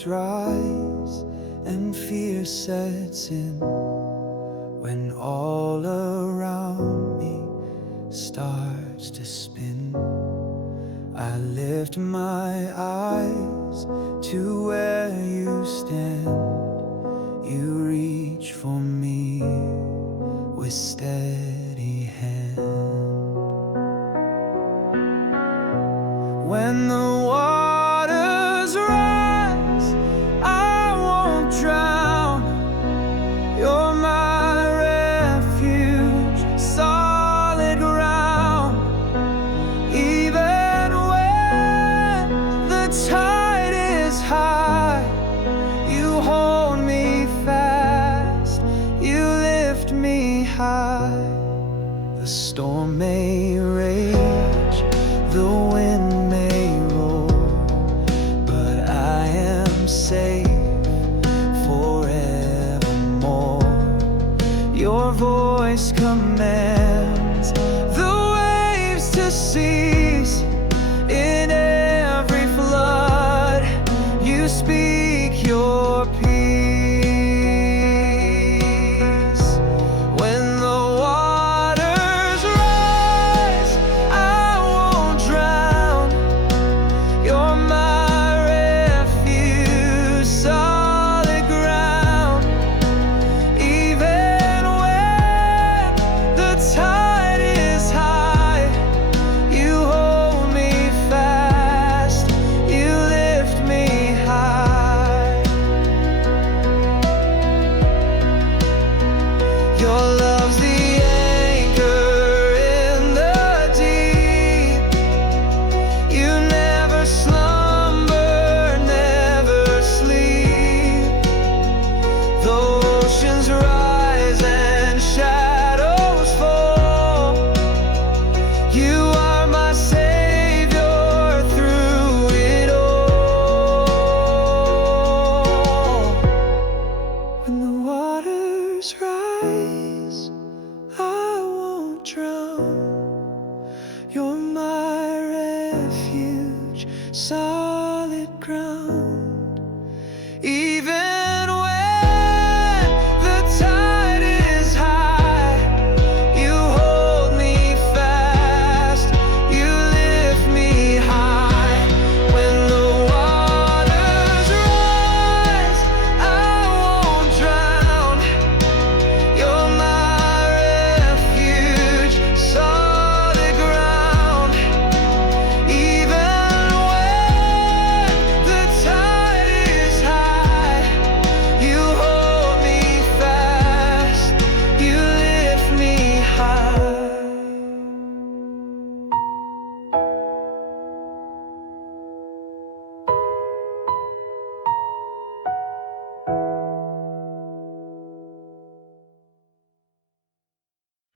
waters rise and fear sets in, when all around me starts to spin, I lift my eyes to where you stand. You reach for me with steady hand. When the waters rise, I won't drown. You're my refuge, solid ground. Even when the tide is high, you hold me fast, you lift me high. The storm may rage, the wind may roar, but I am safe forevermore. Your voice commands the waves to cease. In every flood, you speak your peace. When the waters rise, I won't drown. You're my refuge, solid ground. Even when the tide is high, you hold me fast, you lift me high. Your love's the anchor in the deep. You never slumber, never sleep. Though oceans rise and shadows fall, you are my savior through it all. When the waters rise,